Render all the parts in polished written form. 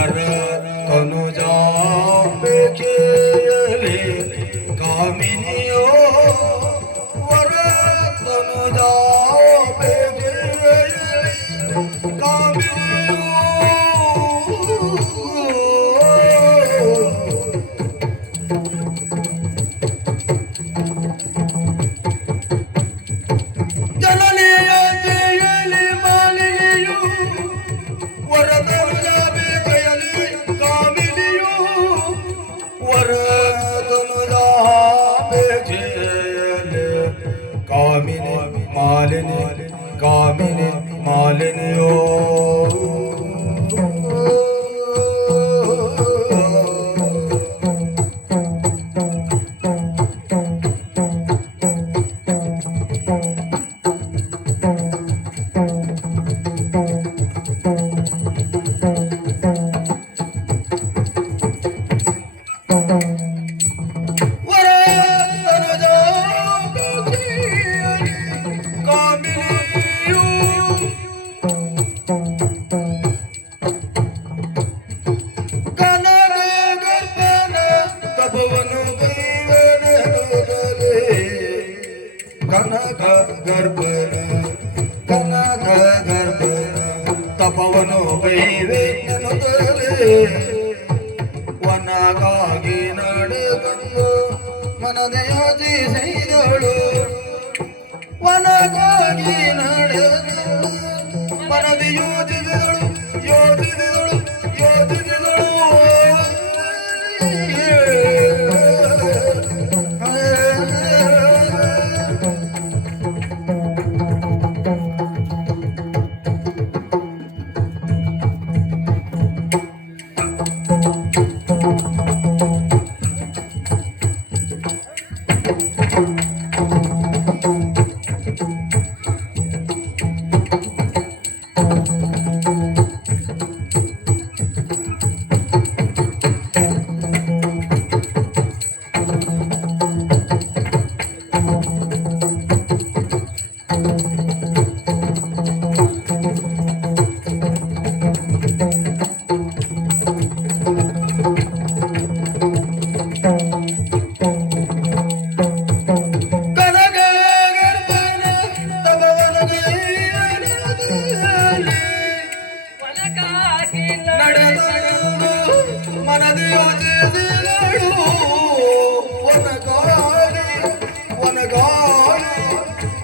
ವರ ತನುಜಾ ಬೇಕೆಯಲಿ ಕಾಮಿನಿಯೋ ವರ ತನುಜಾ ಬೇಕೆಯಲಿ ಕಾಮಿನಿಯೋ ಕಾಮಿನಿ ಮಾಲಿನಿಯೋ ಕನಕ ಗರ್ಭನ ತಪವನು ಬೈವೆನ್ನುತ್ತಲೇ ವನಗಾಗಿ ನಡೆಬಂದು ಮನದ ಯೋಚಿಸಿದಳು ವನಗಾಗಿ ನಡೆದು ಮನದ ಯೋಚಿಸಿದಳು ಯೋಚಿಸಿದಳು ಯೋಚಿಸಿದಳು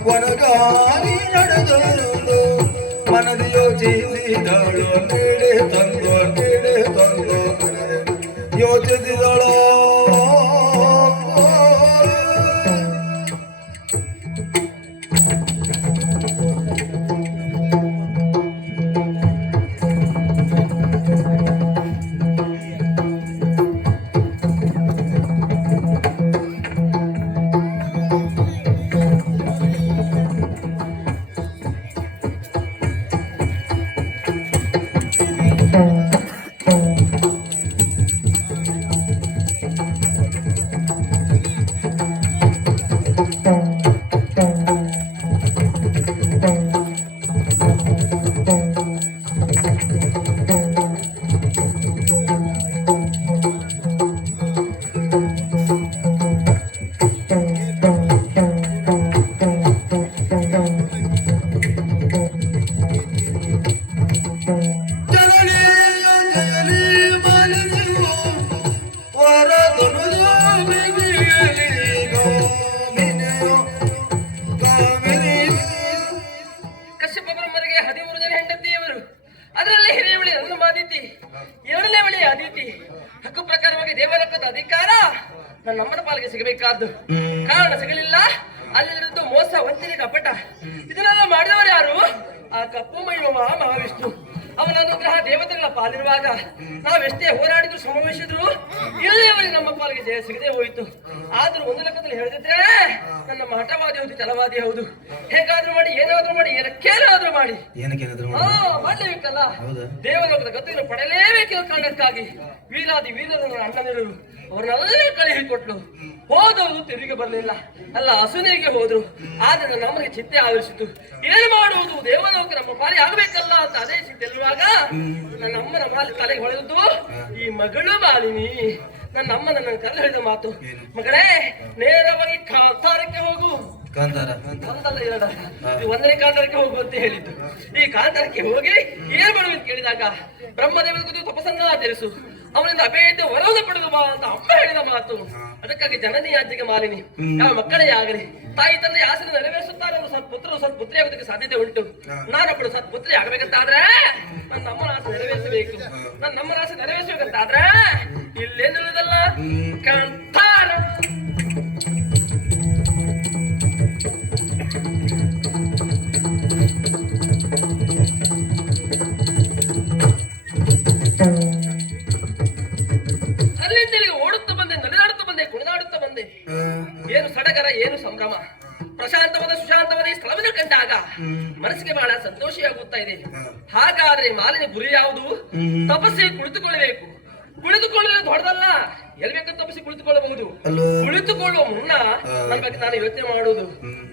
ವನಗಾರಿ ನಡೆದಳು ಮನದ ಯೋಚಿಸಿದಳು ನೀಡೆ ತಂದು ಯೋಚಿಸಿದಳು ಹಕ್ಕು ಪ್ರಕಾರವಾಗಿ ದೇವಲೋಕದ ಅಧಿಕಾರ ನಮ್ಮನ ಪಾಲಿಗೆ ಸಿಗಬೇಕಾದ್ದು ಕಾರಣ ಸಿಗಲಿಲ್ಲ. ಅಲ್ಲಿರುವುದು ಮೋಸ ವಂಚನೆ ಕಪಟ. ಇದನ್ನೆಲ್ಲ ಮಾಡಿದವರು ಯಾರು? ಆ ಕಪ್ಪು ಮೈಯುವ ಮಹಾವಿಷ್ಣು. ಅವನ ಅನುಗ್ರಹ ದೇವತೆಗಳ ಪಾಲಿರುವಾಗ ನಾವೆಷ್ಟೇ ಹೋರಾಡಿದ್ರು ಶ್ರಮವಹಿಸಿದ್ರು ಇಲ್ಲಿಯವರೆಗೆ ನಮ್ಮ ಪಾಲಿಗೆ ಜಯ ಸಿಗದೆ ಹೋಯಿತು. ಆದ್ರೂ ಒಂದು ಲೆಕ್ಕದಲ್ಲಿ ಹೇಳಿದ್ರೆ ನನ್ನ ಹಠವಾದಿ ಹೌದು, ಛಲವಾದಿ ಹೌದು. ಹೇಗಾದ್ರೂ ಮಾಡಿ ಏನಾದ್ರೂ ಮಾಡಿ ಏನಕ್ಕೇನಾದ್ರೂ ಮಾಡಿ ಮಾಡ್ಲೇಬೇಕಲ್ಲ. ದೇವಲೋಕದ ಗತಿಯನ್ನು ಪಡೆಯಲೇಬೇಕೆಂಬ ಕಾರಣಕ್ಕಾಗಿ ವೀರಾದಿ ವೀರರ ಅಣ್ಣನಿರು ಅವರನ್ನೆಲ್ಲ ಕಳುಹಿಕೊಟ್ಲು. ಹೋದವರು ತಿರುಗಿ ಬರಲಿಲ್ಲ. ಅಲ್ಲ ಹಸುನಿಗೆ ಹೋದ್ರು, ಆದ್ರೆ ನನ್ನ ಅಮ್ಮನಿಗೆ ಚಿಂತೆ ಆವರಿಸಿತು. ಏನು ಮಾಡುವುದು, ದೇವಲೋಕ ನಮ್ಮ ಪಾಲಿ ಆಗ್ಬೇಕಲ್ಲ ಅಂತ ಅದೇ ಚಿಂತೆ ಇರುವಾಗ ನನ್ನ ಅಮ್ಮನ ಮಾಲಿ ತಲೆಗೆ ಹೊಳೆದದ್ದು ಈ ಮಗಳು ಮಾಲಿನಿ. ನನ್ನ ಅಮ್ಮ ನನ್ನ ಕರೆದು ಹೇಳಿದ ಮಾತು, ಮಗಳೇ ನೇರವಾಗಿ ಕಾಂತಾರಕ್ಕೆ ಹೋಗು. ಕಾಂತಾರ ಒಂದಲ್ಲ ಎರಡ, ಒಂದನೇ ಕಾಂತಾರಕ್ಕೆ ಹೋಗು ಅಂತ ಹೇಳಿದ್ದು. ಈ ಕಾಂತಾರಕ್ಕೆ ಹೋಗಿ ಏನ್ ಮಾಡುವಂತ ಕೇಳಿದಾಗ ಬ್ರಹ್ಮದೇವನ ಕುರಿತು ತಪಸ್ಸನ್ನ ಆಚರಿಸು, ಅವನಿಂದ ಅಭೇದ ವರವನ್ನು ಪಡೆದು ಬಾ ಅಂತ ಅಮ್ಮ ಹೇಳಿದ ಮಾತು. ಅದಕ್ಕಾಗಿ ಜನನಿ ಅಜ್ಜಿಗೆ ಮಾಲಿನಿ ಯಾವ ಮಕ್ಕಳೇ ಆಗಲಿ ತಾಯಿ ತಂದೆ ಆಸನ ನೆರವೇರಿಸುತ್ತಾರೆ. ಅವರು ಸತ್ಪುತ್ರರು ಸತ್ಪುತ್ರಿ ಆಗೋದಕ್ಕೆ ಸಾಧ್ಯತೆ ಉಂಟು. ನಾನೊಬ್ಬಳು ಸತ್ಪುತ್ರಿ ಆಗಬೇಕಂತಾದ್ರೆ ನನ್ನ ಅಮ್ಮನ ಆಸೆ ನೆರವೇರಿಸಬೇಕು. ನನ್ನ ಅಮ್ಮನ ಆಸೆ ನೆರವೇರಿಸಬೇಕಂತಾದ್ರೆ ಇಲ್ಲೇನಿಲ್ಲದಲ್ಲ ಕಾಂತಾರ. ಏನು ಸಡಗರ, ಏನು ಸಂಭ್ರಮ. ಪ್ರಶಾಂತವಾದ ಸುಶಾಂತವಾದ ಈ ಸ್ಥಳವನ್ನು ಕಂಡಾಗ ಮನಸ್ಸಿಗೆ ಬಹಳ ಸಂತೋಷವಾಗುತ್ತಾ ಇದೆ. ಹಾಗಾದ್ರೆ ಮಾಲಿನ ಗುರಿ ಯಾವುದು? ತಪಸ್ಸಿಗೆ ಕುಳಿತುಕೊಳ್ಳಬೇಕು. ಕುಳಿತುಕೊಳ್ಳುವುದು ದೊಡ್ಡದಲ್ಲ, ಎಲ್ಲಿ ಬೇಕಂತ ತಪಸ್ಸಿ ಕುಳಿತುಕೊಳ್ಳಬಹುದು. ಕುಳಿತುಕೊಳ್ಳುವ ಮುನ್ನ ನನ್ನ ಬಗ್ಗೆ ನಾನು ಯೋಚನೆ ಮಾಡುವುದು,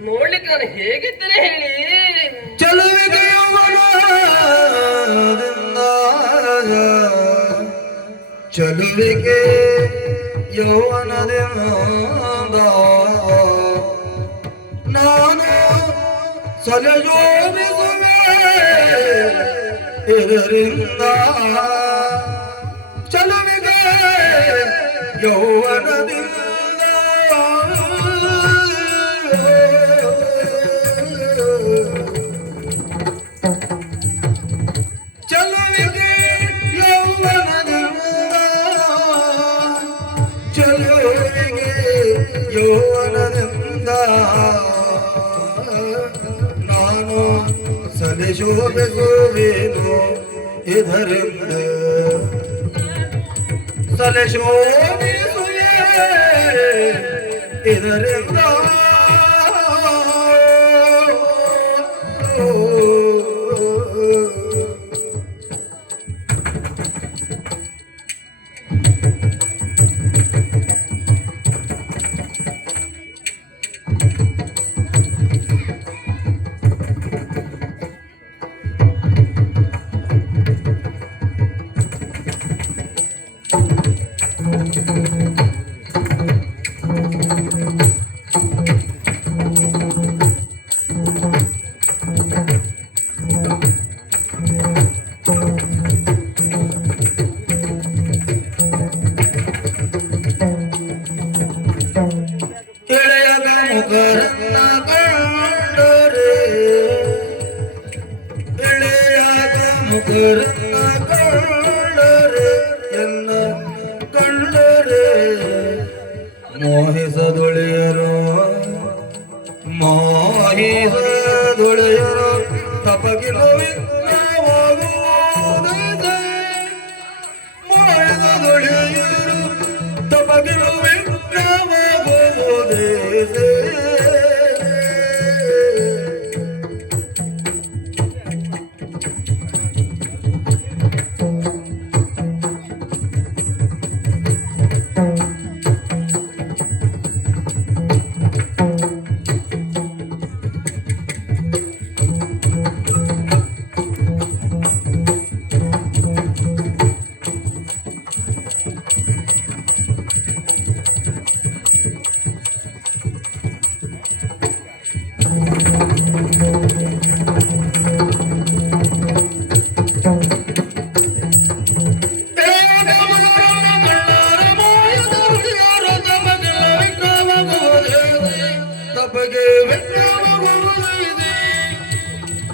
ನೋಡ್ಲಿಕ್ಕೆ ನಾನು ಹೇಗಿದ್ದೇನೆ ಹೇಳಿ. ಚಲುವಿಗೆ ಯೌವನದಿಂದ ನಾನು ಸಲಜೋಬಿಸುವೆ ಇದರಿಂದ. ಚಲುವಿಗೆ ಯೌವನದಿಂದ ಚಲುವಿಗೆ ಯೌವನದಿಂದ ಚಲುವಿಗೆ ಯೌವನದಿಂದ ನಾನು ಸಲಶೋಭಿಸುವೆನು ಇದರಿಂದ. ಸಲಶೋಭಿಸುವೆ ಇದರಿಂದ. ಮೋಹಿಸದೊಳೆಯರು ಮೋಹಿಸದೊಳೆಯರು ತಪಗಿಲು ಮೋಹಿಸದೊಳೆಯರು ತಪಗಿಲು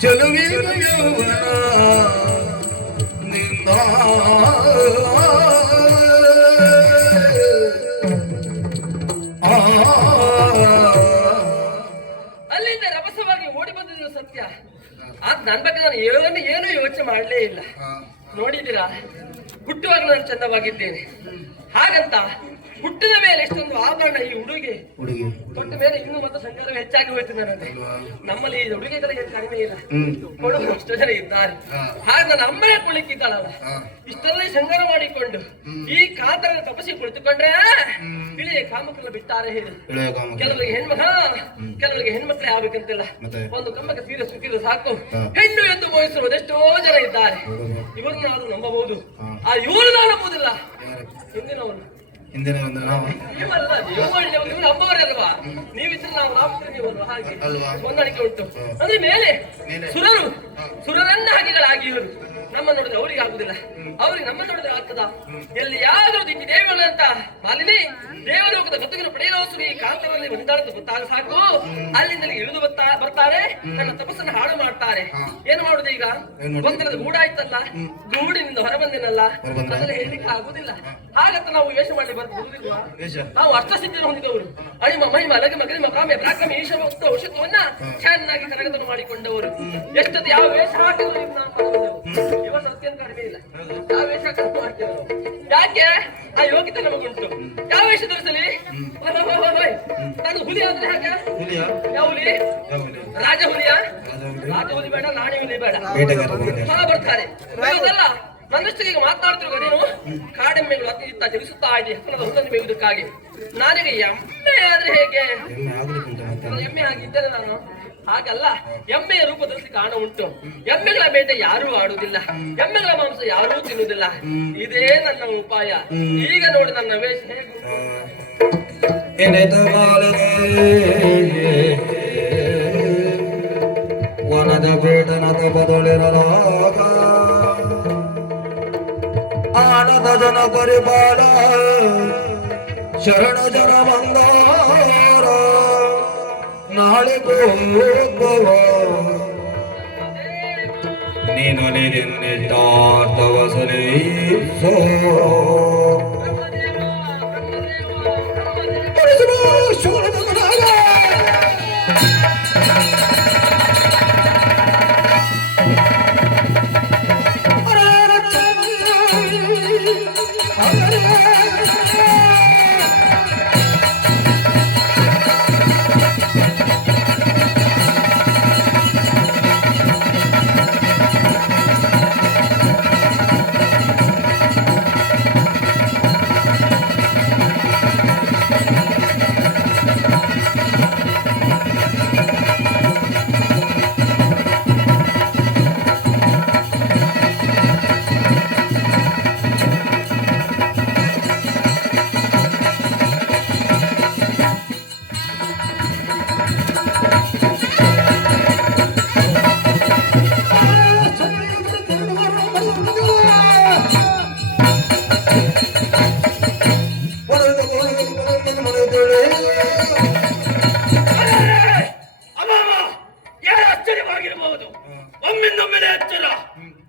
ಚಲುವಿಗೆ ಯೌವನ ನಿಂದ ಅಲ್ಲಿಂದ ರಭಸವಾಗಿ ಓಡಿ ಬಂದಿದ್ದು ಸತ್ಯ. ಆದ್ ನನ್ ಬಗ್ಗೆ ನಾನು ಏನು ಯೋಚನೆ ಮಾಡಲೇ ಇಲ್ಲ. ನೋಡಿದ್ದೀರಾ, ಹುಟ್ಟುವಾಗ ನಾನು ಚಂದವಾಗಿದ್ದೇನೆ. ಹಾಗಂತ ಹುಟ್ಟಿದ ಮೇಲೆ ಎಷ್ಟೊಂದು ಆಭರಣ ಈ ಹುಡುಗಿ ತೊಟ್ಟ ಮೇಲೆ ಇನ್ನೂ ಮತ್ತೆ ಸಂಕಾರ ಹೆಚ್ಚಾಗಿ ಹೋಯ್ತು ನನ್ನಲ್ಲಿ. ನಮ್ಮಲ್ಲಿ ಈ ಹುಡುಗಿಗಳ ಕಡಿಮೆ ಇಲ್ಲ, ಕೊಡುವ ಅಷ್ಟು ಜನ ಇದ್ದಾರೆ. ಹಾಗೆ ನನ್ನ ಅಮ್ಮನೇ ಕುಳಿಕ್ಕಿದ್ದಾಳಲ್ಲ, ಇಷ್ಟೆಲ್ಲ ಸಂಗಾರ ಮಾಡಿ ಮಾಡಿಕೊಂಡು ಈ ಕಾತರ ತಪಸ್ಸಿ ಕುಳಿತುಕೊಂಡ್ರೆ ಇಳಿಯ ಕಾಮಕ್ಕೆಲ್ಲ ಬಿಟ್ಟಾರೆ ಹೇಳಿ. ಕೆಲವರಿಗೆ ಕೆಲವರಿಗೆ ಹೆಣ್ಮಕ್ಳೇ ಆಗ್ಬೇಕಂತಿಲ್ಲ. ಒಂದು ಕಂಬಕ್ಕೆ ಸೀರೆ ಸುತ್ತಿದ್ರೆ ಸಾಕು ಹೆಣ್ಣು ಎಂದು ಬೋಯಿಸುವುದು ಎಷ್ಟೋ ಜನ ಇದ್ದಾರೆ. ಇವರು ನಾವು ನಂಬಬಹುದು, ಆ ಇವರು ನಾವು ನಂಬುವುದಿಲ್ಲ. ಹಿಂದಿನವರು ನೀವಲ್ಲ, ನೀವು ನಂಬವರೇ ಅಲ್ವಾ? ನೀವಿದ್ರೆ ನಾವು ನೀವು ಹಾಗೆ ಹೊಂದಾಣಿಕೆ ಉಂಟು. ಅದ್ರ ಮೇಲೆ ಸುರರನ್ನ ಹಾಗೆಗಳಾಗಿ ಇವರು ನಮ್ಮ ನೋಡಿದ್ರೆ ಅವರಿಗೆ ಆಗುದಿಲ್ಲ, ಅವ್ರಿಗೆ ನಮ್ಮ ನೋಡಿದ್ರೆ ಆಗ್ತದ? ಎಲ್ಲಿ ಯಾವ್ದು ದಿಕ್ಕಿ ದೇವಗಳಂತ ಮಾಲಿನಿ ದೇವಲೋಕದ ಬದುಕನ್ನು ಪಡೆಯಲು ಈ ಕಾಂತರಲ್ಲಿ ಒಂದಾಡದು ಗೊತ್ತಾಗ ಸಾಕು ಅಲ್ಲಿಂದ ಇಳಿದು ಬರ್ತಾರೆ, ನನ್ನ ತಪಸ್ಸನ್ನು ಹಾಳು ಮಾಡ್ತಾರೆ. ಏನು ಮಾಡುದು ಈಗ? ಗೊಂದಲದ ಗೂಡಾಯ್ತಲ್ಲ, ಗೂಡಿನಿಂದ ಹೊರಬಂದಿನಲ್ಲ, ಅದನ್ನ ಹೇಳಲಿಕ್ಕೆ ಆಗುದಿಲ್ಲ. ಹಾಗಂತ ನಾವು ವೇಷ ಮಾಡಿ ಬರುವುದಿಲ್ವಾ? ನಾವು ಅಷ್ಟಸಿದ್ಧಿಯನ್ನು ಹೊಂದಿದವರು, ಅಳಿಮ ಮಹಿಮ ಲಗಮ ಗರಿಮ ಕಾಮ್ಯ ಪ್ರಾಕ್ರಮ ಈಶ ಔಷಧವನ್ನ ಚೆನ್ನಾಗಿ ಕರಗತನ ಮಾಡಿಕೊಂಡವರು. ಎಷ್ಟೊತ್ತು ಯಾವ ವೇಷ ಹಾಕಿದ್ರು ಇವತ್ತು ಅತ್ಯಂತ ಕಡಿಮೆ ಇಲ್ಲ. ಯಾವ ವೇಷ ಹಾಕಿದ್ರು ಯಾಕೆ? ಆ ಯೋಗ್ಯತೆ ನಮಗುಂಟು. ಯಾವ ವೇಷ ಧರಿಸಲಿ? ನಾನು ಹುಲಿ ಆದ್ರೆ ಹಾಗೆ. ಯಾವ ಹುಲಿ? ರಾಜ ಹುಲಿಯ? ರಾಜ ಹುಲಿ ಬೇಡ, ರಾಣಿ ಹುಲಿ ಬೇಡ. ಬರ್ತಾರೆ ಅದಲ್ಲ. ನನ್ನಷ್ಟಿಗೆ ಈಗ ಮಾತನಾಡ್ತಿರುವ ನೀನು ಕಾಡೆಮ್ಮೆಗಳು ಅತಿ ಇತ್ತ ಚಲಿಸುತ್ತಾ ಇದೆ ಹತ್ತನದ ಹುಲ್ಲನ್ನು ಮೇಯುವುದಕ್ಕಾಗಿ. ನಾನೀಗ ಎಮ್ಮೆ ಆದ್ರೆ ಹೇಗೆ? ಎಮ್ಮೆ ಆಗಿದ್ದರೆ ನಾನು ಹಾಗಲ್ಲ. ಎಮ್ಮೆಯ ರೂಪದಲ್ಲಿ ಕಾಣ ಉಂಟು. ಎಮ್ಮೆಗಳ ಬೇಟೆ ಯಾರೂ ಆಡುವುದಿಲ್ಲ, ಎಮ್ಮೆಗಳ ಮಾಂಸ ಯಾರೂ ತಿನ್ನುವುದಿಲ್ಲ. ಇದೇ ನನ್ನ ಉಪಾಯ. ಈಗ ನೋಡಿ ನನ್ನ ವೇಷ ಹೇಗೆ ವನದ ಬೇಟನದ ಬದಲಿರಲಾಗ ಆನದ ಜನ ಪರಿಪಾಲ ಶರಣ ಜನ ಬಂದಾರ ನಾಳೆ ಗೋಪವ ನೀನು ನಿನ್ನಿದ್ದಾರ್ಥವಸಲಿ ಸೋ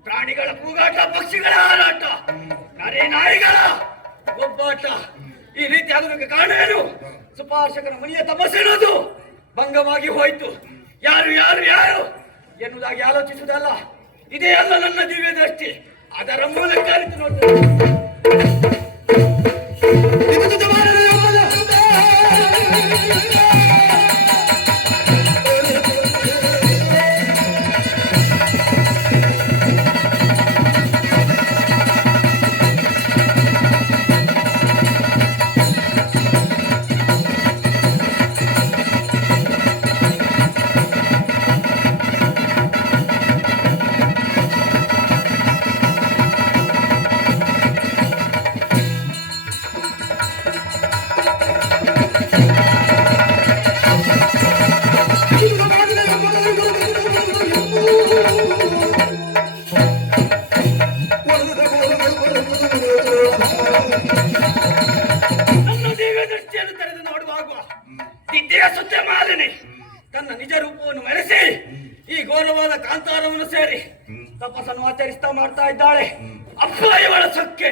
ಪ್ರಾಣಿಗಳ ಕೂಗಾಟ, ಪಕ್ಷಿಗಳ ಹಾರಾಟ, ಕರೆ ನಾಯಿಗಳ ಒಬ್ಬಾಟ. ಈ ರೀತಿ ಆಗೋದಕ್ಕೆ ಕಾರಣ ಏನು? ಸುಪಾರ್ಶಕನ ಮನೆಯ ತಪಸ್ಸೆನ್ನೋದು ಭಂಗವಾಗಿ ಹೋಯ್ತು. ಯಾರು ಯಾರು ಯಾರು ಎನ್ನುವುದಾಗಿ ಆಲೋಚಿಸುವುದಲ್ಲ, ಇದೇ ಅಲ್ಲ ನನ್ನ ದಿವ್ಯ ದೃಷ್ಟಿ. ಅದರ ಮೂಲಕ ಅರಿತು ನೋಡ್ತೇನೆ. ತನ್ನ ನಿಜ ರೂಪವನ್ನು ಮೆರೆಸಿ ಈ ಘೋರವಾದ ಕಾಂತಾರವನ್ನು ಸೇರಿ ತಪಸ್ಸನ್ನು ಆಚರಿಸ್ತಾ ಮಾಡ್ತಾ ಇದ್ದಾಳೆ. ಅಪ್ಪ ಇವಳ ಸೊಕ್ಕೆ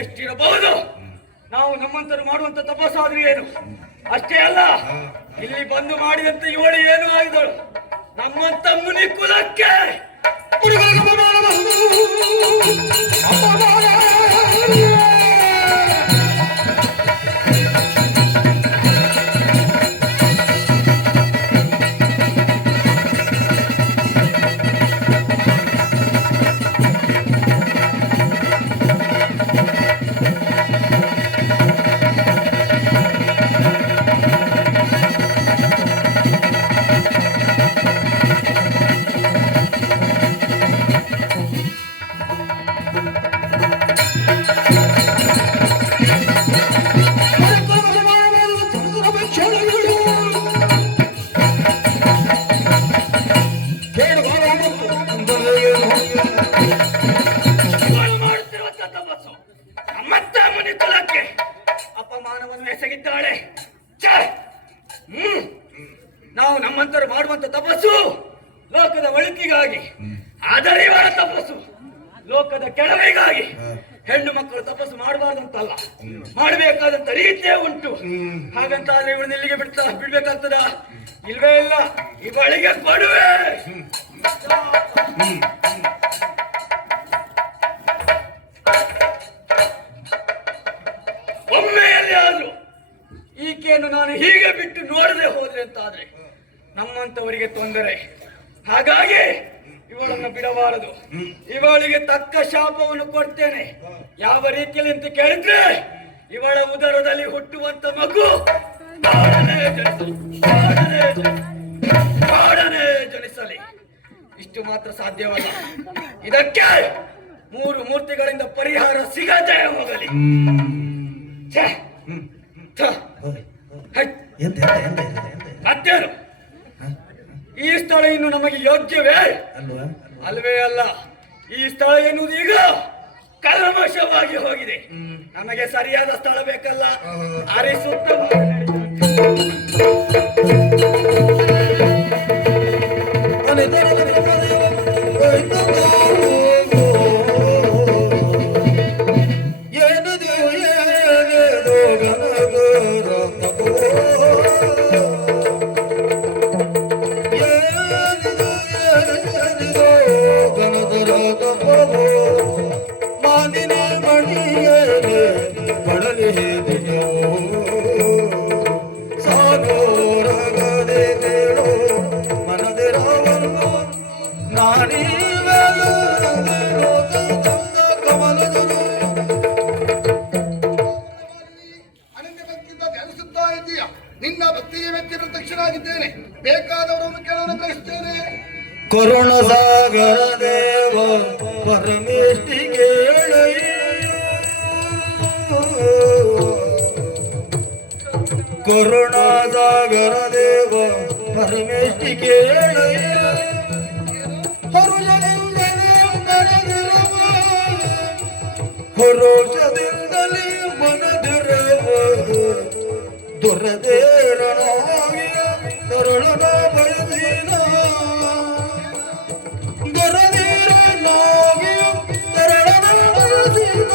ಎಷ್ಟಿರಬಹುದು? ನಾವು ನಮ್ಮಂತರು ಮಾಡುವಂತ ತಪಸ್ಸಾದ್ರೂ ಏನು? ಅಷ್ಟೇ ಅಲ್ಲ, ಇಲ್ಲಿ ಬಂದು ಮಾಡಿದಂತೆ ಇವಳು ಏನು ಆಗಿದಳು ನಮ್ಮಂತ ಮುನಿ ಕುಲಕ್ಕೆ. ಇವಳು ಮಾಡುತ್ತಿರುವಂತ ತಪಸ್ಸು ಮತ್ತೆ ಮನೆತಲಕ್ಕೆ ಅಪಮಾನವನ್ನು ಎಸಗಿದ್ದಾಳೆ. ಛೆ! ನಾವು ನಮ್ಮಂತರು ಮಾಡುವಂತ ತಪಸ್ಸು ಲೋಕದ ಒಳಿತಿಗಾಗಿ, ಆದರೆ ಇವರ ತಪಸ್ಸು ಲೋಕದ ಕೆಳವೆಗಾಗಿ. ಹೆಣ್ಣು ಮಕ್ಕಳು ತಪಸ್ಸು ಮಾಡಬಾರ್ದಂತಲ್ಲ, ಮಾಡಬೇಕಾದಂತ ರೀತಿಯೇ ಉಂಟು. ಹಾಗಂತಾದ್ರೆ ಇವಳನ್ನ ಇಲ್ಲಿಗೆ ಬಿಡ್ಬೇಕಾಗ್ತದ? ಇಲ್ವೇ ಇಲ್ಲ. ಇವಳಿಗೆ ಕೊಡುವೆ. ಒಮ್ಮೆಯಲ್ಲಿ ಆದ್ರೂ ಈಕೆಯನ್ನು ನಾನು ಹೀಗೆ ಬಿಟ್ಟು ನೋಡದೆ ಹೋದ್ರೆ ಅಂತಾದ್ರೆ ನಮ್ಮಂತವರಿಗೆ ತೊಂದರೆ. ಹಾಗಾಗಿ ಇವಳನ್ನು ಬಿಡಬಾರದು. ಇವಳಿಗೆ ತಕ್ಕ ಶಾಪವನ್ನು ಕೊಡ್ತೇನೆ. ಯಾವ ರೀತಿಯಲ್ಲಿ ಅಂತ ಕೇಳಿದ್ರೆ, ಇವಳ ಉದರದಲ್ಲಿ ಹುಟ್ಟುವಂತ ಮಗು ಕಾಡನೆ ಜನಿಸಲಿ. ಇಷ್ಟು ಮಾತ್ರ ಸಾಧ್ಯವಲ್ಲ. ಇದಕ್ಕೆ 3 ಮೂರ್ತಿಗಳಿಂದ ಪರಿಹಾರ ಸಿಗದೆ ಹೋಗಲಿ. ಛೆ! ಥ! ಹೈ! ಮತ್ತೇನು? ಈ ಸ್ಥಳ ಇನ್ನು ನಮಗೆ ಯೋಗ್ಯವೇ? ಅಲ್ವೇ ಅಲ್ಲ. ಈ ಸ್ಥಳ ಎನ್ನುವುದು ಈಗ ಕಲ್ಮಶವಾಗಿ ಹೋಗಿದೆ. ನಮಗೆ ಸರಿಯಾದ ಸ್ಥಳ ಬೇಕಲ್ಲ. ಅರಿಸುತ್ತ ನಿನ್ನ ಭಕ್ತಿಗೆ ಮೆಚ್ಚಿ ಪ್ರತ್ಯಕ್ಷನಾಗಿದ್ದೇನೆ. ಬೇಕಾದವರನ್ನು ಕೇಳಲು ಕಳಿಸ್ತೇನೆ. ಕರುಣ ಸಾಗರ ದೇವ ಪರಮೇಷ್ಠಿ ಕೇಳಯ್ಯ. ಕರುಣ ಸಾಗರ ದೇವ ಪರಮೇಷ್ಠಿ ಕೇಳಯ್ಯ. ಹರುಷದಿಂದಲೇ ಮನದಿರವ ದುರದೇರನಾಗಿ ತರುಣನ ಬಯಸಿನ. ದುರದೇರನಾಗಿ ತರುಣನ ಬಯಸಿನ.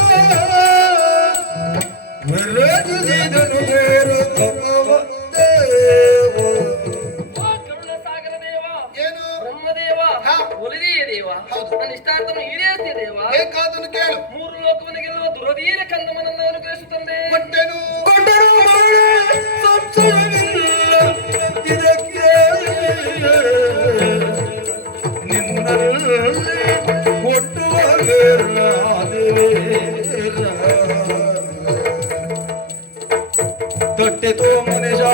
ವಿರಜಿಸಿದನು ಬೇರು ತಪವ ದೇವ. ಕರುಣಸಾಗರ ದೇವ, ಏನು? ಬ್ರಹ್ಮದೇವ, ಒಲಿದೆಯ ದೇವ, ನನ್ನ ಇಷ್ಟಾರ್ಥವನ್ನು ಈಡೇರಿಸಿದ ದೇವ. ಬೇಕಾದನ್ನು ಕೇಳು. 3 ಲೋಕವನ್ನು ಗೆಲ್ಲುವ ದುರದೀರ ಕಂದಮನನ್ನು ಅನುಗ್ರಹಿಸುತ್ತಂದೆ. ಕೊಟ್ಟೆನು. ಸಂಶಯವಿಲ್ಲ ಇದಕ್ಕೆ. ನಿನ್ನಲ್ಲಿ ಒಟ್ಟುವಾಗ ತೊಟ್ಟೆತೋ ಮನುಷ್ಯ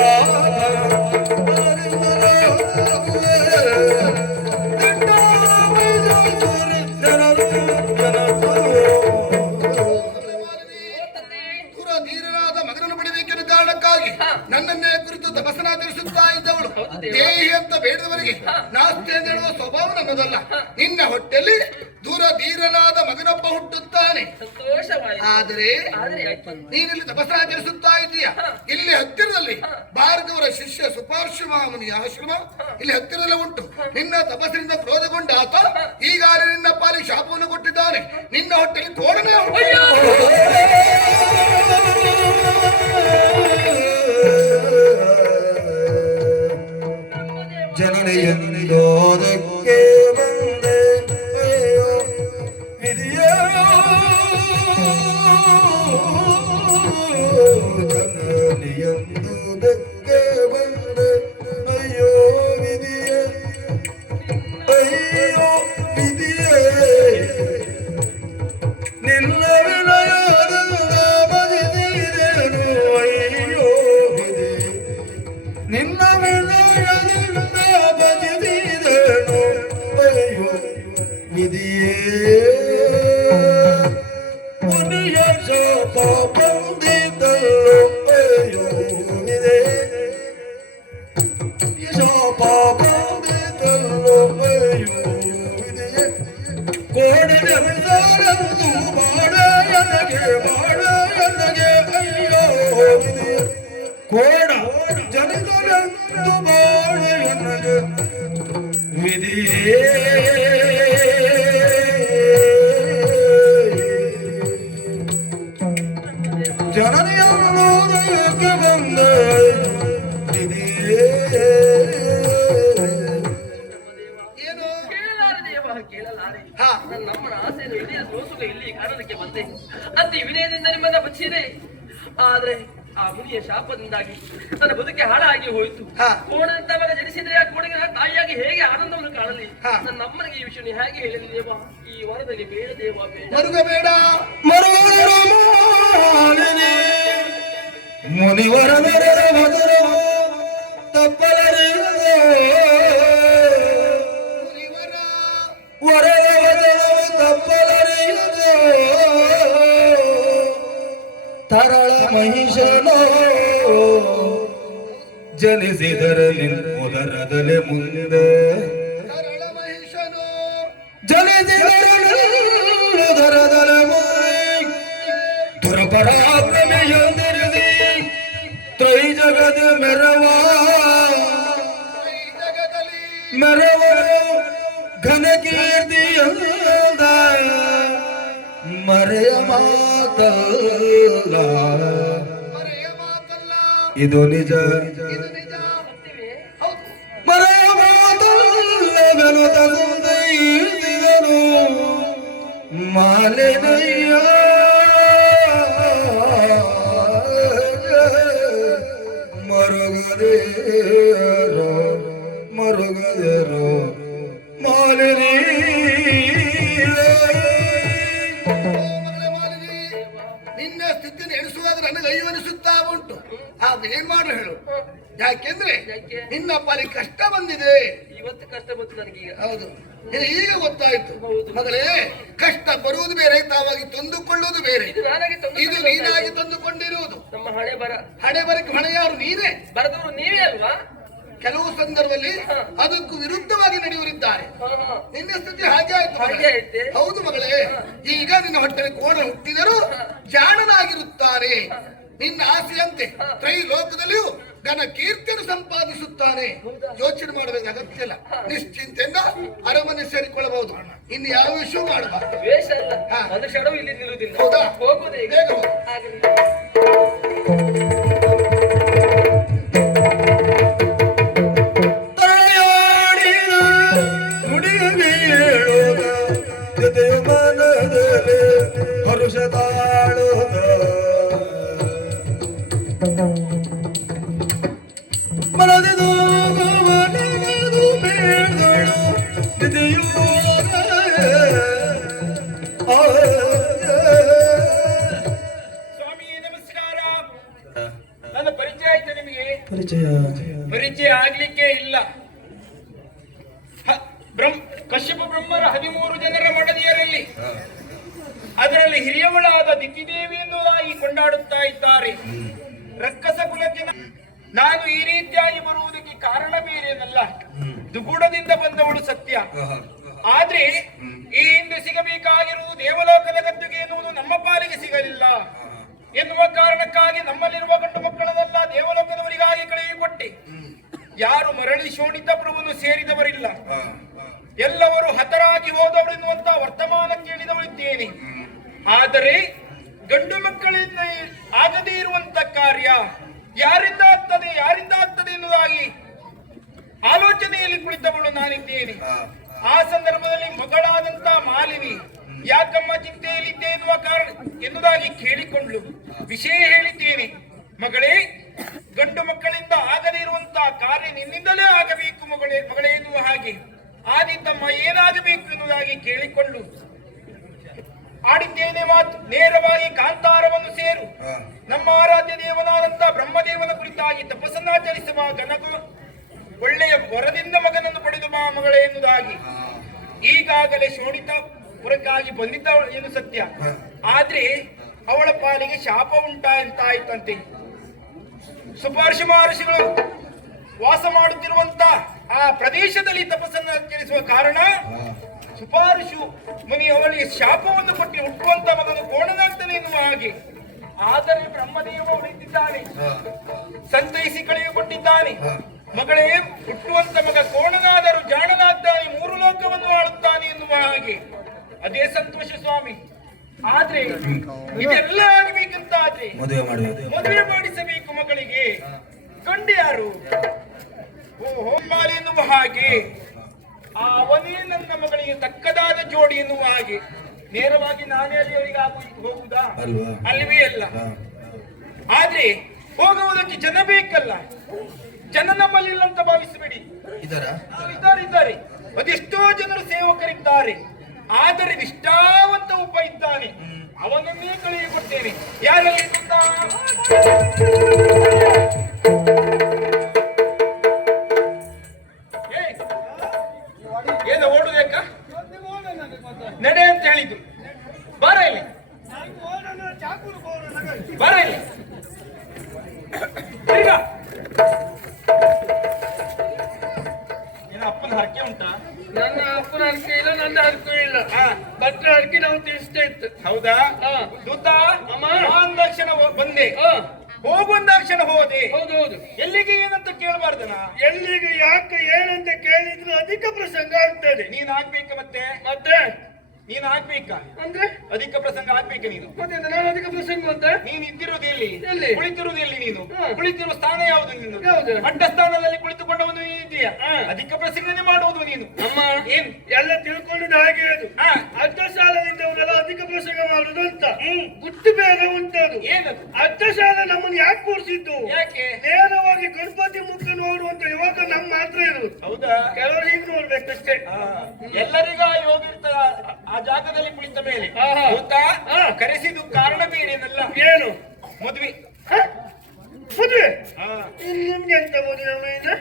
ನನ್ನನ್ನೇ ಕುರಿತು ತಪಸ್ಸನಾಚರಿಸುತ್ತಾ ಇದ್ದವಳು. ದೇಹಿ ಅಂತ ಬೇಡದವರಿಗೆ ನಾಸ್ತಿ ಅಂತ ಹೇಳುವ ಸ್ವಭಾವ ನನ್ನದಲ್ಲ. ನಿನ್ನ ಹೊಟ್ಟೆಯಲ್ಲಿ ಧೀರನಾದ ಮಗನೊಬ್ಬ ಹುಟ್ಟುತ್ತಾನೆ. ಆದರೆ ನೀನಿಲ್ಲಿ ತಪಸ್ಸನಾಚರಿಸುತ್ತಾ ಇದ್ದೀಯ. ಇಲ್ಲಿ ಹತ್ತಿರದಲ್ಲಿ ಭಾರ್ಗವರ ಶಿಷ್ಯ ಸುಪಾರ್ಶ್ವಮಾಮುನಿಯ ಆಶ್ರಮ ಇಲ್ಲಿ ಹತ್ತಿರದಲ್ಲೇ ಉಂಟು. ನಿನ್ನ ತಪಸ್ಸಿನಿಂದ ಕ್ರೋಧಗೊಂಡ ಆತ ಈಗಾಗಲೇ ನಿನ್ನ ಪಾಲಿಗೆ ಶಾಪವನ್ನು ಕೊಟ್ಟಿದ್ದಾನೆ. ನಿನ್ನ ಹೊಟ್ಟೆಯಲ್ಲಿ ತೋಡನೆ ಉಂಟು. ಜನನಿಯಂದೋದಕ್ಕೆ ಬಂದೆ ಅಯ್ಯೋ ವಿಧಿಯೋ. ಜನನಿಯಂದೋದಕ್ಕೆ ಬಂದೆ ಅಯ್ಯೋ ವಿಧಿಯೇ. ಅಯ್ಯೋ ವಿಧಿಯೇ ನಿನ್ನ ವಿನಯದಿಂದ ಬದಿಸಿದೆನು. ಅಯ್ಯೋ ವಿಧಿ ನಿನ್ನ ವಿನಯದಿಂದ ಬದಿಸಿದೆನು. ಅಯ್ಯೋ ವಿಧಿಯೇ ಮುನಿಯ ನನಗೆ ಬಾಳ ನನಗೆ ಅಯ್ಯೋ ವಿಧಿ ಕೋಡ ಜನಿತವೆಂದು ಬಾಳ ನನಗೆ ವಿಧಿಯೇ ಜನನಿಯನ್ನೋದಕ್ಕೆ ಬಂದ ವಿಧಿಯೇ ಏನು ಕೇಳಲಾರೆ ದೇವ ಕೇಳಲಾರೆ ಹಾ. ನಮ್ಮನ ಆಸೆಯನ್ನು ಈಡೇರಿಸುವ ಇಲ್ಲಿ ಕಾಣಲಿಕ್ಕೆ ಬಂದೆ ಅತಿ ವಿನಯದಿಂದ ನಿಮ್ಮನ್ನ ಬಚ್ಚಿದೆ ಆದ್ರೆ ಆ ಮುನಿಯ ಶಾಪದಿಂದಾಗಿ ನನ್ನ ಬದುಕೆ ಹಾಳಾಗಿ ಹೋಯಿತು ಹಾ. ಕೋಣಂತ ಮಗ ಜನಿಸಿದ್ರೆ ಆ ಕೋಣಿಗೆ ತಾಯಿಯಾಗಿ ಹೇಗೆ ಆನಂದವನ್ನು ಕಾಣಲಿ ಹಾ. ನನ್ನ ಅಮ್ಮನಿಗೆ ಈ ವಿಷಯ ಹೇಗೆ ಹೇಳಲಿ ದೇವ ಈ ವರದಲ್ಲಿ ಬೇಡ ದೇವ ಬೇಡ ಮರುಗಬೇಡ ಮರುವರಮಾಲಿನಿ ಮುನಿವರ ನರರ ಮಧುರ ತಪ್ಪಲರಿಯದೆ ಮುನಿವರ ವರದ ವಚನವು ತಪ್ಪಲರಿಯದೆ ತರಳ ಮಹಿಷನೋ ಜನಿಸಿದರ ಉದರದಲೆ ಮುಂದೆ ತರಳ ಮಹಿಷನು ಜನಿಸಿದರ ಉದರದಲೆ ಮುಂದೆ ದುರ್ಪರಾಕ್ರಮೆಯೊಂದಿರದಿ ತ್ರೈ ಜಗದ ಮೆರವಾ ಈ ಜಗದಲ್ಲಿ ಮೆರವರು ಘನ ಕೀರ್ತಿಯಂದ ಮರೆಯ ಮಾತಲ್ಲ ಮರೆಯ ಮಾತಲ್ಲ ಇದು ನಿಜ ಇದು ನಿಜ ಹೌದು ಮರೆಯ ಮಾತಲ್ಲವೆನು ತಂದೆಯಿದನು ಮಾಲಿನಯ್ಯ ಮರುಗದೇರೋ ಮರುಗದೇರೋ ಮಾಲಿನಿ ಓ ಮಗಳೇ ಮಾಲಿನಿ ನಿನ್ನ ಸ್ಥಿತಿಯನ್ನು ಎಣಿಸುವಾಗ ನನಗೆ ಅಯ್ಯೋ ಅನಿಸುತ್ತಾ ಉಂಟು ಆದ್ರೆ ಏನ್ ಮಾಡು ಹೇಳು ಯಾಕೆಂದ್ರೆ ಯಾಕೆ? ನಿನ್ನ ಪಾಲಿಗೆ ಕಷ್ಟ ಬಂದಿದೆ ಇವತ್ತು ಕಷ್ಟ ಬಂತು ನನಗೀಗ ಹೌದು ನಿನಗೆ ಈಗ ಗೊತ್ತಾಯ್ತು ಹೌದು. ಮಗಳೇ ಕಷ್ಟ ಬರುವುದು ಬೇರೆ ತಾವಾಗಿ ತಂದುಕೊಳ್ಳುವುದು ಬೇರೆ ಇದು ನಾನಾಗಿ ಇದು ನೀನಾಗಿ ತಂದುಕೊಂಡಿರುವುದು ನಮ್ಮ ಹಣೆ ಬರ ಹಣೆ ಬರಕ್ಕೆ ಹೊಣೆ ಯಾರು ನೀನೇ ಬರದವರು ನೀವೇ ಅಲ್ವಾ ಕೆಲವು ಸಂದರ್ಭದಲ್ಲಿ ಅದಕ್ಕೂ ವಿರುದ್ಧವಾಗಿ ನಡೆಯುವರಿದ್ದಾರೆ ಹಾ, ಹಾ. ನಿನ್ನ ಸ್ಥಿತಿ ಹಾಗೆ ಆಯ್ತು ಮಗಳೇ. ಹಾಗೆ ಐತೆ. ಹೌದು ಮಗಳೇ ಈಗ ನಿನ್ನ ಹೊಟ್ಟೆಗೆ ಕೋಣ ಹುಟ್ಟಿದರೂ ಜಾಣನಾಗಿರುತ್ತಾನೆ ನಿನ್ನ ಆಸೆಯಂತೆ ತ್ರೈಲೋಕದಲ್ಲಿಯೂ ಘನ ಕೀರ್ತಿಯನ್ನು ಸಂಪಾದಿಸುತ್ತಾನೆ ಯೋಚನೆ ಮಾಡಬೇಕು ಅಗತ್ಯ ಇಲ್ಲ ನಿಶ್ಚಿಂತೆಯಿಂದ ಅರಮನೆ ಸೇರಿಕೊಳ್ಳಬಹುದು ಇನ್ನು ಯಾವ ವಿಷಯ ಮಾಡಬಾರದು ವೇಷ ಅಲ್ಲ ಹಾ. ಒಂದು ಕ್ಷಣವೂ ಇಲ್ಲಿ ನಿಲ್ಲುವುದಿಲ್ಲ ಹೌದಾ? ಹೋಗುದೇ ಈಗ ಬೇಗ ಹೋಗು. ಆಗಲಿ. ತಲೆಯಾಡಿದ ನುಡಿಯ ಬೀಳೋದ ಜೊತೆ ಮನದಲ್ಲಿ ಹರುಷ ತಾಳೋದ ಮನದಿದು ಮನದು ಬೇಡದಳು ಜೊತೆಯೋಗ ಸ್ವಾಮಿ ನಮಸ್ಕಾರ. ನನ್ನ ಪರಿಚಯ ಆಯ್ತು ನಿಮಗೆ? ಪರಿಚಯ ಪರಿಚಯ ಆಗ್ಲಿಕ್ಕೆ ಇಲ್ಲ. ಕಶ್ಯಪ ಬ್ರಹ್ಮರ 13 ಜನರ ಮಡದಿಯರಲ್ಲಿ ಅದರಲ್ಲಿ ಹಿರಿಯವಳಾದ ದಿತಿದೇವಿ ಎನ್ನುವುದಾಗಿ ಕೊಂಡಾಡುತ್ತಾ ಇದ್ದಾರೆ. ರಕ್ಕಸ ಕುಲಕ್ಕೆ ನಾನು ಈ ರೀತಿಯಾಗಿ ಬರುವುದಕ್ಕೆ ಕಾರಣ ಬೇರೇನಲ್ಲ, ದುಗುಡದಿಂದ ಬಂದವಳು ಸತ್ಯ. ಆದ್ರೆ ಈ ಹಿಂದೆ ಸಿಗಬೇಕಾಗಿರುವುದು ದೇವಲೋಕದ ಗದ್ದುಗೆ ಎನ್ನುವುದು ನಮ್ಮ ಪಾಲಿಗೆ ಸಿಗಲಿಲ್ಲ ಎನ್ನುವ ಕಾರಣಕ್ಕಾಗಿ ನಮ್ಮಲ್ಲಿರುವ ಗಂಡು ಮಕ್ಕಳನ್ನೆಲ್ಲ ದೇವಲೋಕದವರಿಗಾಗಿ ಕಳುಹಿಕೊಟ್ಟೆ. ಯಾರು ಮರಳಿ ಶೋಣಿತ ಪ್ರಭುವನ್ನು ಸೇರಿದವರಿಲ್ಲ, ಎಲ್ಲವರು ಹತರಾಗಿ ಹೋದವರು ಎನ್ನುವಂತ ವರ್ತಮಾನ ಕೇಳಿದವಳಿದ್ದೇನೆ. ಆದರೆ ಗಂಡು ಮಕ್ಕಳಿಂದ ಆಗದೇ ಇರುವಂತ ಕಾರ್ಯ ಯಾರಿಂದ ಆಗ್ತದೆ ಎನ್ನುವುದಾಗಿ ಆಲೋಚನೆಯಲ್ಲಿ ಕುಳಿತವಳು ನಾನಿದ್ದೇನೆ. ಆ ಸಂದರ್ಭದಲ್ಲಿ ಮಗಳಾದಂತ ಮಾಲಿನಿ ಯಾಕಮ್ಮ ಚಿಂತೆಯಲ್ಲಿದ್ದೆ ಎನ್ನುವ ಕಾರಣ ಎನ್ನುವುದಾಗಿ ಕೇಳಿಕೊಂಡ್ಲು. ವಿಷಯ ಹೇಳಿದ್ದೇನೆ. ಮಗಳೇ, ಗಂಡು ಮಕ್ಕಳಿಂದ ಆಗದೇ ಇರುವಂತಹ ಕಾರ್ಯ ನಿನ್ನಿಂದಲೇ ಆಗಬೇಕು ಮಗಳೇ ಎನ್ನುವ ಹಾಗೆ ಆದಿತ್ತಮ್ಮ ಏನಾಗಬೇಕು ಎನ್ನುವುದಾಗಿ ಕೇಳಿಕೊಂಡು ಆಡಿದ್ದೇನೆ ಮಾತು. ನೇರವಾಗಿ ಕಾಂತಾರವನ್ನು ಸೇರು, ನಮ್ಮ ಆರಾಧ್ಯ ದೇವನಾದಂತ ಬ್ರಹ್ಮದೇವನ ಕುರಿತಾಗಿ ತಪಸ್ಸನ್ನಾಚರಿಸುವ ಗನಗು ಒಳ್ಳೆಯ ವರದಿಂದ ಮಗನನ್ನು ಪಡೆದು ಬಾ ಮಗಳೇ ಎನ್ನುವುದಾಗಿ ಈಗಾಗಲೇ ಶೋಣಿತ ಪುರಕ್ಕಾಗಿ ಬಂದಿದ್ದವಳು ಏನು ಸತ್ಯ. ಆದ್ರೆ ಅವಳ ಪಾಲಿಗೆ ಶಾಪ ಉಂಟಾಯ್ತಂತೆ. ಸುಪಾರ್ಶಿ ಮಹರ್ಷಿಗಳು ವಾಸ ಮಾಡುತ್ತಿರುವಂತ ಆ ಪ್ರದೇಶದಲ್ಲಿ ತಪಸ್ಸನ್ನು ಆಚರಿಸುವ ಕಾರಣ ಶಿಫಾರಸು ಮುನಿ ಅವಳಿಗೆ ಶಾಪವನ್ನು ಕೊಟ್ಟು ಹುಟ್ಟುವಂತ ಮಗನು ಕೋಣನಾಗ್ತಾನೆ ಎನ್ನುವ ಹಾಗೆ. ಆದರೆ ಬ್ರಹ್ಮದೇವ ಉಳಿದಿದ್ದಾನೆ, ಸಂತೈಸಿ ಕಳೆಯುಕೊಟ್ಟಿದ್ದಾನೆ. ಮಗಳೇ, ಹುಟ್ಟುವಂತ ಮಗ ಕೋಣನಾದರೂ ಜಾಣನಾದ್ದಾನೆ, 3 ಲೋಕವನ್ನು ಆಳುತ್ತಾನೆ ಎನ್ನುವ ಹಾಗೆ. ಅದೇ ಸಂತೋಷ ಸ್ವಾಮಿ. ಆದ್ರೆ ಇದೆಲ್ಲ ಆಗಬೇಕಂತಾದ್ರೆ ಮದುವೆ ಮಾಡಿಸಬೇಕು ಮಗಳಿಗೆ. ಗಂಡು ಯಾರು? ಹೋಮಾಲಿ ಎನ್ನುವ ಹಾಗೆ. ಅವನೇ ನನ್ನ ಮಗಳಿಗೆ ತಕ್ಕದಾದ ಜೋಡಿ ಎನ್ನುವ ಹಾಗೆ. ನೇರವಾಗಿ ನಾನೇ ಅಲ್ಲಿ ಅವರಿಗೆ ಹೋಗುವುದಾ? ಅಲ್ವೇ ಅಲ್ಲ. ಆದ್ರೆ ಹೋಗುವುದಕ್ಕೆ ಜನ ಬೇಕಲ್ಲ. ಜನ ನಮ್ಮಲ್ಲಿ ಇಲ್ಲ ಅಂತ ಭಾವಿಸಬೇಡಿ. ಇದ್ದಾರೆ. ಅದೆಷ್ಟೋ ಜನರು ಸೇವಕರಿದ್ದಾರೆ. ಆದರೆ ನಿಷ್ಠಾವಂತ ಒಬ್ಬ ಇದ್ದಾನೆ, ಅವನನ್ನೇ ಕಳುಹಿಕೊಡ್ತೇನೆ. ಯಾರಲ್ಲಿ ಗೊತ್ತಾ? ಏನು ಓಡುವುದಕ್ಕ? ನಡೆ ಅಂತ ಹೇಳಿದ್ದು. ಬಾರ ಇಲ್ಲಿ, ಬಾರ ಇಲ್ಲಿ ಈಗ. ಏನ ಅಪ್ಪನ ಹರಕೆ ಉಂಟಾ? ನನ್ನ ಅಪ್ಪನ ಹರಕೆ ಇಲ್ಲ, ನನ್ನ ಹರಕೆ ಇಲ್ಲ. ಭಟ್ರ ಹರಕೆ ನಾವು ತಿಳಿಸ್ತಾ ಇತ್ತು. ಹೌದಾ? ದೂತ ಅಂದಾಕ್ಷಣ ಬಂದೆ, ಹೋಗುವಂದಾಕ್ಷಣ ಹೋದೆ. ಹೌದೌದು. ಎಲ್ಲಿಗೆ ಏನಂತ ಕೇಳಬಾರ್ದನ? ಎಲ್ಲಿಗೆ ಯಾಕೆ ಏನಂತ ಕೇಳಿದ್ರು ಅಧಿಕ ಪ್ರಸಂಗ ಆಗ್ತದೆ. ನೀನ್ ಆಗ್ಬೇಕ. ಮತ್ತೆ ನೀನ್ ಆಗ್ಬೇಕಾ? ಅಂದ್ರೆ ಅಧಿಕ ಪ್ರಸಂಗ ಆಗ್ಬೇಕ ನೀನು. ಮತ್ತೆ ನಾನು ಅಧಿಕ ಪ್ರಸಂಗ ಅಂತ? ನೀನ್ ಇದ್ದಿರುವುದು ಎಲ್ಲಿ? ಎಲ್ಲಿ? ಕುಳಿತಿರುವುದು ಎಲ್ಲಿ ನೀನು? ಹಾ. ಕುಳಿತಿರುವ ಸ್ಥಾನ ಯಾವುದು ನೀನು? ಯಾವುದು? ಅಡ್ಡ ಸ್ಥಾನದಲ್ಲಿ ಕುಳಿತುಕೊಂಡವನು ನೀನು ಇದೆಯಾ? ಹಾ. ಅಧಿಕ ಪ್ರಸಂಗನೇ ಮಾಡುವುದು ನೀನು. ಅಮ್ಮ ಏನ್ ಎಲ್ಲ ತಿಳ್ಕೊಂಡಿದ್ದ ಹಾಗೆ ಅದು. ಹಾ. ಅರ್ಧ ಸಾಲದಿಂದ ಅವರೆಲ್ಲ ಅಧಿಕ ಪ್ರಸಂಗ ಮಾಡುದು ಅಂತ ಗುಟ್ಟು ಬೇರೆ ಉಂಟದು. ಏನದು? ಅರ್ಧ ಸಾಲ ನಮ್ಮನ್ನು ಯಾಕೆ ಕೂರಿಸಿದ್ದು? ಯಾಕೆ? ನೇರವಾಗಿ ಗಣಪತಿ ಮುಖ ನೋಡುವಂತ ಯುವಕ ನಮ್ ಮಾತ್ರ ಇರುವುದು. ಹೌದಾ? ಕೆಲವರು ಹೀಗೆ ನೋಡ್ಬೇಕಷ್ಟೇ. ಎಲ್ಲರಿಗೂ ಆ ಯೋಗ ಇರ್ತದ ಆ ಜಾಗದಲ್ಲಿ ಕುಳಿತ ಮೇಲೆ. ಆಹಾ. ಗೊತ್ತಾ? ಹಾ. ಕರೆಸಿದ್ದು ಕಾರಣ ಬೇರೇನಲ್ಲ, ಏನು? ಮದುವೆ. ಹ? ಮದುವೆ? ಹಾ. ನಿಮ್ಗೆ ಎಂತ ಮದುವೆ ಇದೆ?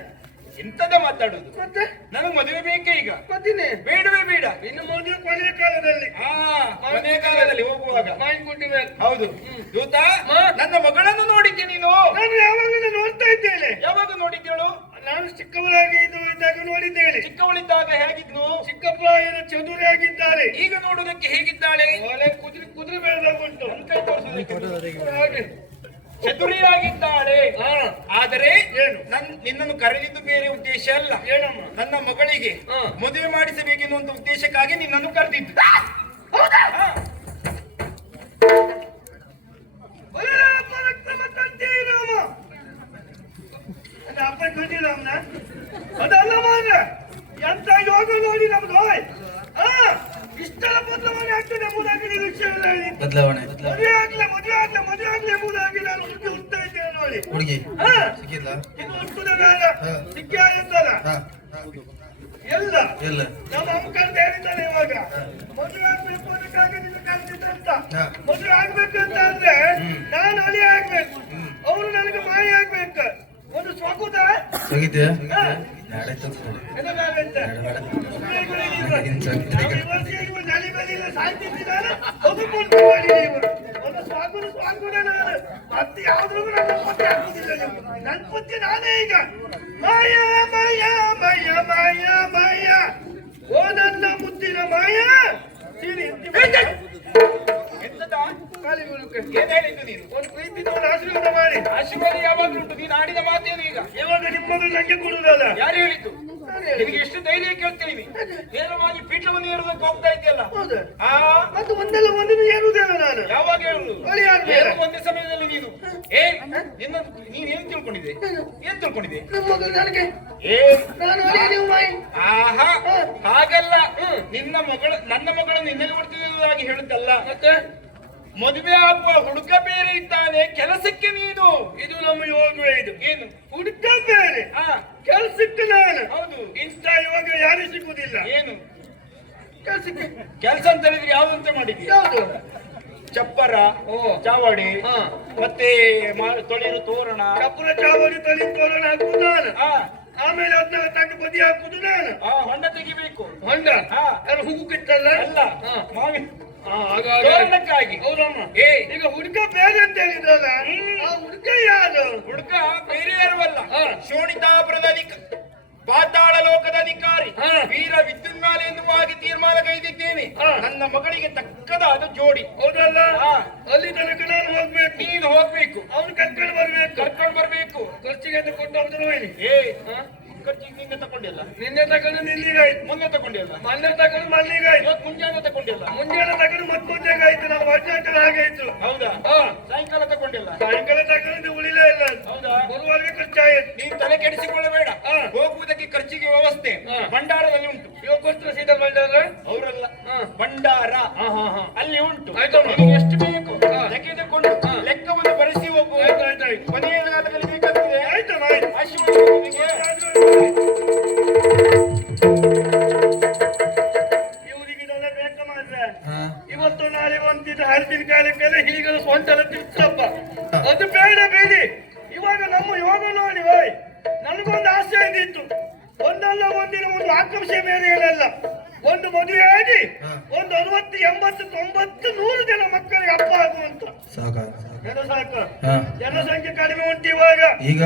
ಎಂತದ ಮಾತಾಡುದು? ಮತ್ತೆ ನನಗೆ ಮದುವೆ ಬೇಕೇ ಈಗ. ಮತ್ತಿನೇ ಬೇಡವೇ ಬೇಡ. ಇನ್ನು ಮದುವೆ ಕೊನೆಯ ಕಾಲದಲ್ಲಿ. ಕೊನೆಯ ಕಾಲದಲ್ಲಿ ಹೋಗುವಾಗ. ಮಾಯಿನ್ಕುಂಟಿ ಮೇಲೆ. ಹೌದು. ದೂತ, ನನ್ನ ಮಗಳನ್ನು ನೋಡಿದ್ದೆ ನೀನು? ನಾನು ಯಾವಾಗಲೂ ನೋಡ್ತಾ ಇದ್ದೇನೆ. ಯಾವಾಗ ನೋಡಿದ್ದೇಳು? ನಾನು ಚಿಕ್ಕವರಾಗಿ ಇದ್ದಾಗ ನೋಡಿದ್ದೇನೆ. ಚಿಕ್ಕವಳಿದ್ದಾಗ ಹೇಗಿದ್ನು? ಚಿಕ್ಕಪ್ರಾಯನ ಚದುರಾಗಿದ್ದಾರೆ. ಈಗ ನೋಡುವುದಕ್ಕೆ ಹೇಗಿದ್ದಾಳೆ? ಒಳ್ಳೆ ಕುದುರೆ ಬೆಳೆದಾಗ ಉಂಟು. ನನ್ನ ಕೈ ತೋರಿಸುವುದಕ್ಕೆ ಹಾಗೆ ಚತುರಿಯಾಗಿದ್ದಾಳೆ. ಆದರೆ ಏನು? ನಿನ್ನನ್ನು ಕರೆದಿದ್ದು ಬೇರೆ ಉದ್ದೇಶ ಅಲ್ಲ. ಏನಮ್ಮ? ನನ್ನ ಮಗಳಿಗೆ ಮದುವೆ ಮಾಡಿಸಬೇಕೆನ್ನುವಂತ ಉದ್ದೇಶಕ್ಕಾಗಿ ನಿನ್ನನ್ನು ಕರೆದಿದ್ದು. ಅಪ್ಪ ಕಟ್ಟಿಲ್ಲ ಅದಲ್ಲ ಮಾತ್ರ ಎಂತ ಯೋಗ ನೋಡಿ ನಮ್ದು ಇಷ್ಟರ ಬದಲಾವಣೆ ಆಗ್ತದೆ ಎಂಬುದಾಗಿ ನಿರೀಕ್ಷೆ ಮದುವೆ ಆಗ್ಲಿ ಎಂಬುದಾಗಿ ನಾನು ಸುದ್ದಿ ಹುಡ್ತಾ ಇದ್ದೇನೆ ನೋಡಿ. ಇದು ಹುಟ್ಟುದ ಬೇಡ ಸಿಕ್ಕಿ ಆಗುತ್ತಲ್ಲ ಎಲ್ಲ ನಮ್ಮ ಅಮ್ಮಕಂತ ಹೇಳಿದ್ದಾರೆ. ಇವಾಗ ಮದುವೆ ಆಗ್ಬೇಕು ಅದಕ್ಕಾಗಿ ನಿನ್ನ ಕಲ್ತಿದ್ರಂತ. ಮದುವೆ ಆಗ್ಬೇಕಂತ ಅಂದ್ರೆ ನಾನು ಅಳಿ ಆಗ್ಬೇಕು, ಅವರು ನನಗೆ ಮಾಯ ಆಗ್ಬೇಕು. ಒಂದು ಸ್ವಕುತ ಮತ್ತೆ ಯಾವ್ದ್ರೂ ನನ್ ಬುದ್ಧಿ ನಾನೇ ಈಗ ಮಾಯ ಮಾಯ ಮಾಯ ಮಾಯ ಮಾಯ ಓ ನನ್ನ ಮುದ್ದಿನ ಮಾಯ ಏನ್ ಹೇಳಿದ್ದು ನೀನು? ಒಂದು ಪ್ರೀತಿ ಆಶೀರ್ವಾದ ಮಾಡಿ. ಆಶೀರ್ವಾದ ಯಾವಾಗ್ಲೂ ಉಂಟು. ನೀನು ಆಡಿದ ಮಾತೇನು ಈಗ? ಇವಾಗ ನಿಮ್ಮದು ನಂಗೆ ಕೊಡುವುದಲ್ಲ. ಯಾರು ಹೇಳಿದ್ದು? ನಿನಗೆ ಎಷ್ಟು ಧೈರ್ಯ ಕೇಳ್ತೀನಿ. ನೇರವಾಗಿ ಪೀಠವನ್ನು ಏರುವುದಕ್ಕೆ ಹೋಗ್ತಾ ಇದೆಯಲ್ಲ. ಹೌದಾ? ಮತ್ತೆ ಒಂದಲ್ಲ ಒಂದಿನ ಏರುವುದಿಲ್ಲ ನಾನು. ಯಾವಾಗ ಹೇಳುದು? ಒಂದೇ ಸಮಯದಲ್ಲಿ ನೀನು ನೀನೇನ್ ತಿಳ್ಕೊಂಡಿದ್ದೆ? ಏನ್ ತಿಳ್ಕೊಂಡಿದ್ದೆ? ನನಗೆ ಆಹಾ, ಹಾಗಲ್ಲ. ನನ್ನ ಮಗಳು ನಿನ್ನಲ್ಲಿ ಕೊಡ್ತಿದ್ದಾಗಿ ಹೇಳುತ್ತಲ್ಲ. ಮತ್ತೆ ಮದುವೆ ಆಗುವ ಹುಡುಗ ಬೇರೆ ಇದ್ದಾನೆ, ಕೆಲಸಕ್ಕೆ ನೀನು. ಇದು ನಮ್ಮ ಯೋಗವೇ. ಇದು ಏನು? ಹುಡುಗ ಬೇರೆ, ಕೆಲಸಕ್ಕೆ ನಾನು. ಹೌದು. ಇಂಥ ಯೋಗ ಯಾರು ಸಿಗುವುದಿಲ್ಲ. ಏನು ಕೆಲಸಕ್ಕೆ? ಕೆಲಸ ಅಂತ ಹೇಳಿದ್ರೆ ಯಾವ್ದಂತ ಮಾಡಿದ್ಯಾ? ಯಾವುದು? ಚಪ್ಪರ, ಚಾವಡಿ, ಮತ್ತೆ ತೊಳೆಯಲು ತೋರಣ. ಚಪ್ಪರ ಚಾವಡಿ ತೊಳಿ ತೋರಣ ಹಾಕುದು ನಾನು. ಆಮೇಲೆ ಅದನ್ನ ತಗ್ಗಿ ಬದಿ ಹಾಕುದು ನಾನು. ಹೊಂಡ ತೆಗಿಬೇಕು. ಹೊಂಡ ಯಾರು ಹೂವು ಕಿತ್ತಲ್ಲ ಅಲ್ಲ, ಮಾವಿನ ತೋರಣಕ್ಕಾಗಿ. ಹೌದಮ್ಮ. ಈಗ ಹುಡುಗ ಬೇರೆ ಅಂತ ಹೇಳಿದ್ರಲ್ಲ, ಆ ಹುಡುಗ ಯಾರು? ಹುಡುಗ ಬೇರೆ ಯಾರು ಅಲ್ಲ, ಶೋಣಿತಾಪುರದ ಪಾತಾಳ ಲೋಕದ ಅಧಿಕಾರಿ ಹಾ. ವೀರ ವಿದ್ಯುನ್ಮಾಲೆ ಎನ್ನುವಾಗಿ ತೀರ್ಮಾನ ಕೈದಿದ್ದೇನೆ. ಹಾ. ನನ್ನ ಮಗಳಿಗೆ ತಕ್ಕದಾದ ಜೋಡಿ. ಹೌದಲ್ಲ ಹಾ. ಅಲ್ಲಿ ತನಕ ನಾನು ಹೋಗ್ಬೇಕು, ನೀನು ಹೋಗ್ಬೇಕು, ಅವ್ನು ಕರ್ಕೊಂಡು ಬರ್ಬೇಕು, ಕರ್ಕೊಂಡು ಬರ್ಬೇಕು. ಖರ್ಚಿಗೆ ಅಂತ ಕೊಟ್ಟು ಹೋಗ್ತಾನೆ ಹೋಯ್ನಿ. ಏ ಖರ್ಚಿಗೆ ನಿನ್ನೆ ತಕೊಂಡಿಲ್ಲ, ನಿನ್ನೆ ತಗೊಂಡು ನಿಲ್ಲಿಗಾಯ್ತು, ಮೊನ್ನೆ ತಕೊಂಡಿಲ್ಲ, ಮೊನ್ನೆ ತಗೊಂಡು ಮಲ್ಲಿಗಾಯ್ತು, ಇವತ್ತು ಮುಂಜಾನೆ ತಕೊಂಡಿಲ್ಲ. ಮುಂಜಾನೆ ತಗೊಂಡು ಮತ್ತೊಂದೇಗಾಯ್ತು, ನಾನು ವರ್ಷ ಹಾಗೆ ಆಯ್ತು. ಹೌದಾ? ಹಾ. ಸಾಯಂಕಾಲ ತಕೊಂಡಿಲ್ಲ. ಸಾಯಂಕಾಲ ತಗೊಂಡು ಉಳಿಲೇ ಇಲ್ಲ. ಹೌದಾ? ಬರುವಾಗ ಖರ್ಚಾಯ್ತು. ನೀನು ತಲೆ ಕೆಡಿಸಿಕೊಳ್ಳಬೇಡ. ಹಾ. ಹೋಗುವುದಕ್ಕೆ ಖರ್ಚಿಗೆ ವ್ಯವಸ್ಥೆ ಹಾ. ಭಂಡಾರದಲ್ಲಿ ಉಂಟು. ಇವಾಗ ಕೊಡ್ತಾರೆ ಸೀದಾ ಬಂದ್ರೆ ಅವರಲ್ಲ, ಹಾ. ಭಂಡಾರ ಹಾ ಹಾ ಹಾ ಅಲ್ಲಿ ಉಂಟು. ಆಯ್ತಮ್ಮ. ನಿನಗೆ ಎಷ್ಟು ಬೇಕು ಹಾ. ತೆಗೆದುಕೊಂಡು ಹಾ. ಲೆಕ್ಕವನ್ನು ಬರೆಸಿ ಹೋಗು. ಆಯ್ತು ಆಯ್ತು ಆಯ್ತು ಕೊನೆಯ ಕಾಲದಲ್ಲಿ ಬೇಕಾದ್ರೆ ಆಯ್ತಮ್ಮ ಆಯ್ತು. ಆಶೀರ್ವಾದ ನಿನಗೆ. ಇವರಿಗಿದೆಲ್ಲ ಬೇಕ ಮಾತ್ರ. ಇವತ್ತು ನಾಳೆ ಒಂದಿದ್ದು ಹರಿದಿನ ಕಾಲಕ್ಕೆಲ್ಲ ಹೀಗೆ ಸ್ವಂತ ತಿರ್ಸಪ್ಪ, ಅದು ಬೇಡ ಬೇಡಿ. ಇವಾಗ ನಮ್ಮ ಯೋಗ ನೋಡಿ ಹೋಯ್, ನನಗೊಂದು ಆಸೆ ಇದ್ದಿತ್ತು, ಒಂದಲ್ಲ ಒಂದಿನ ಒಂದು ಆಕಾಂಕ್ಷ ಬೇರೆ ಏನಲ್ಲ, ಒಂದು ಮದುವೆ ಆಗಿ ಒಂದು 60, 80, 90, 100 ಜನ ಮಕ್ಕಳಿಗೆ ಅಪ್ಪ ಆಗುವಂತ. ಜನ ಸಾಕು, ಜನಸಂಖ್ಯೆ ಕಡಿಮೆ ಉಂಟು ಇವಾಗ. ಈಗ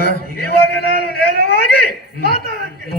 ಇವಾಗ ನಾನು ನೇರವಾಗಿ ಮಾತಾಡಕ್ಕೆ